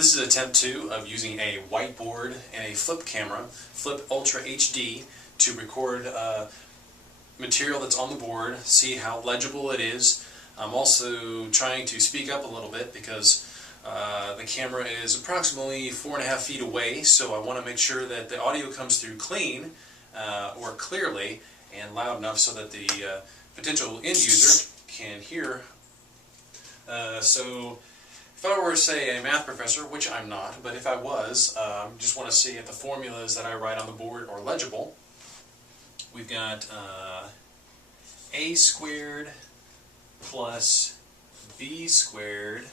This is attempt 2 of using a whiteboard and a flip camera, Flip Ultra HD, to record material that's on the board, see how legible it is. I'm also trying to speak up a little bit because the camera is approximately 4.5 feet away, so I want to make sure that the audio comes through clean or clearly and loud enough so that the potential end user can hear. So if I were, say, a math professor, which I'm not, but if I was, just want to see if the formulas that I write on the board are legible. We've got a squared plus b squared.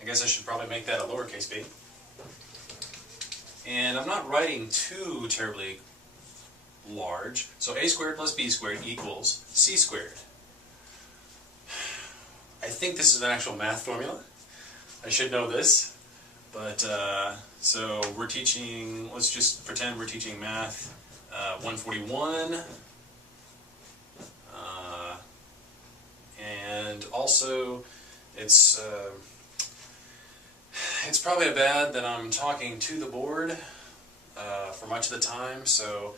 I guess I should probably make that a lowercase b. And I'm not writing too terribly large, so a squared plus b squared equals c squared. I think this is an actual math formula. I should know this, but so we're teaching, let's just pretend we're teaching math 141, and also it's probably bad that I'm talking to the board for much of the time, so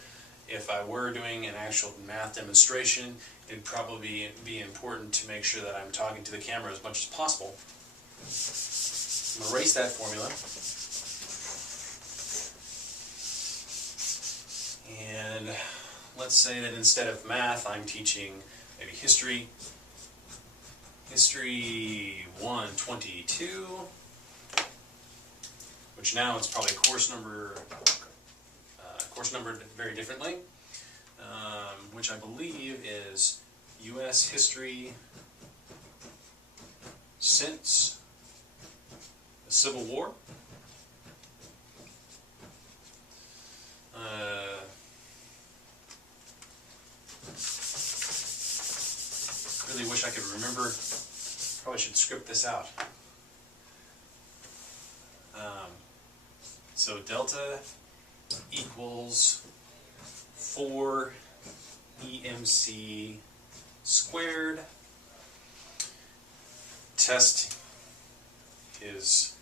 if I were doing an actual math demonstration, it'd probably be important to make sure that I'm talking to the camera as much as possible. I'm going to erase that formula. And let's say that instead of math, I'm teaching maybe history. History 122, which now it's probably course numbered very differently, which I believe is U.S. history since the Civil War. Really wish I could remember. Probably should script this out. So delta equals 4 EMC squared. Test is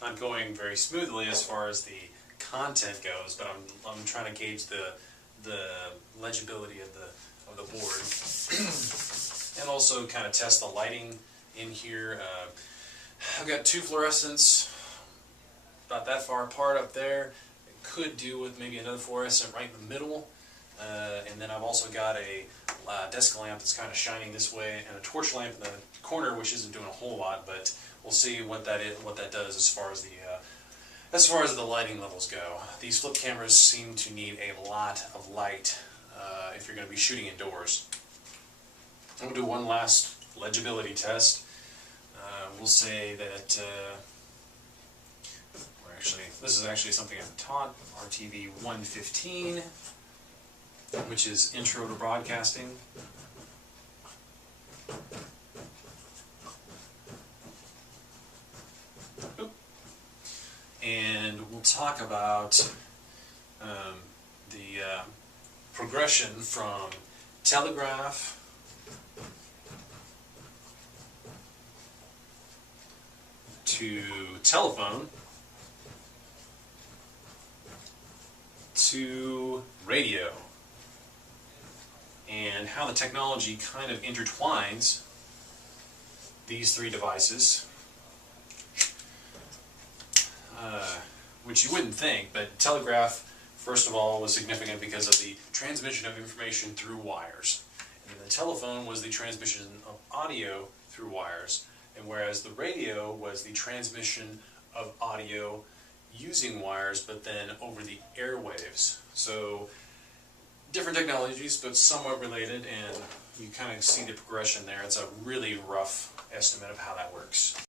not going very smoothly as far as the content goes, but I'm trying to gauge the legibility of the board, and also kind of test the lighting in here. I've got two fluorescents about that far apart up there. It could do with maybe another fluorescent right in the middle, and then I've also got a desk lamp that's kind of shining this way, and a torch lamp in the corner, which isn't doing a whole lot, but we'll see what that does as far as the lighting levels go. These flip cameras seem to need a lot of light if you're going to be shooting indoors. I'm going to do one last legibility test. We'll say that this is actually something I've taught, RTV 115, which is Intro to Broadcasting. And we'll talk about the progression from telegraph to telephone to radio, and how the technology kind of intertwines these three devices, which you wouldn't think, but telegraph, first of all, was significant because of the transmission of information through wires, and then the telephone was the transmission of audio through wires, and whereas the radio was the transmission of audio using wires, but then over the airwaves. So different technologies, but somewhat related, and you kind of see the progression there. It's a really rough estimate of how that works.